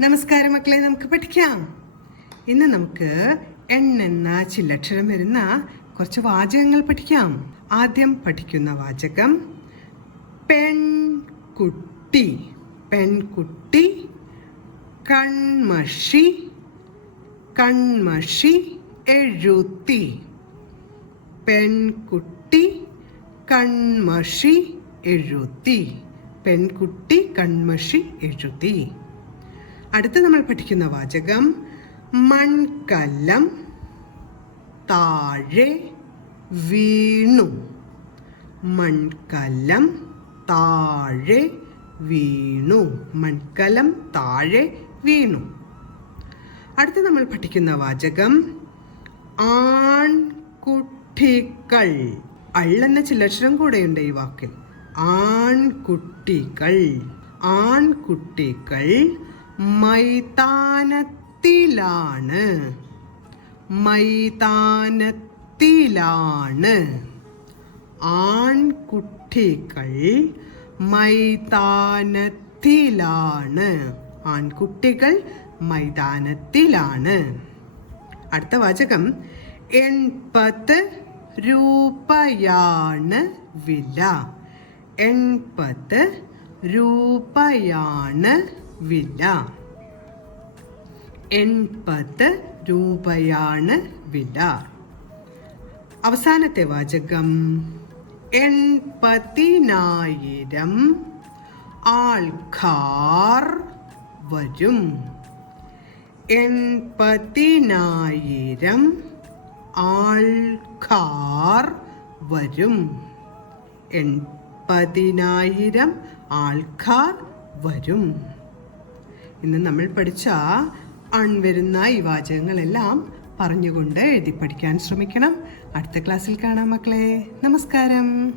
നമസ്കാരം മക്കളെ, നമുക്ക് പഠിക്കാം. ഇന്ന് നമുക്ക് എന്ന ചില്ലക്ഷരം വരുന്ന കുറച്ച് വാചകങ്ങൾ പഠിക്കാം. ആദ്യം പഠിക്കുന്ന വാചകം പെൺകുട്ടി. പെൺകുട്ടി കൺമഷി. കൺമഷി എഴുത്തി. പെൺകുട്ടി കൺമഷി എഴുത്തി. പെൺകുട്ടി കൺമഷി എഴുതി. അടുത്ത നമ്മൾ പഠിക്കുന്ന വാചകം മൺകലം താഴെ വീണു. മൺകലം താഴെ വീണു. മൺകലം താഴെ വീണു. അടുത്ത നമ്മൾ പഠിക്കുന്ന വാചകം ആൺകുട്ടികൾ. എന്ന ചില്ലക്ഷരം കൂടെയുണ്ട് ഈ വാക്കിൽ. ആൺകുട്ടികൾ. ആൺകുട്ടികൾ മൈതാനത്തിലാണ്. മൈതാനത്തിലാണ്. ആൺകുട്ടികൾ മൈതാനത്തിലാണ്. ആൺകുട്ടികൾ മൈതാനത്തിലാണ്. അടുത്ത വാചകം 80 രൂപയാണ് വില. 80 രൂപയാണ് വില. 80 രൂപയാണ് വില. അവസാനത്തെ വാചകം 80,000 ആൾക്കാർ വരും. 80,000 ആൾക്കാർ വരും. 80,000 ആൾക്കാർ വരും. ഇന്ന് നമ്മൾ പഠിച്ച വരുന്ന ഈ വാചകങ്ങളെല്ലാം പറഞ്ഞുകൊണ്ട് എഴുതി പഠിക്കാൻ ശ്രമിക്കണം. അടുത്ത ക്ലാസ്സിൽ കാണാം മക്കളെ. നമസ്കാരം.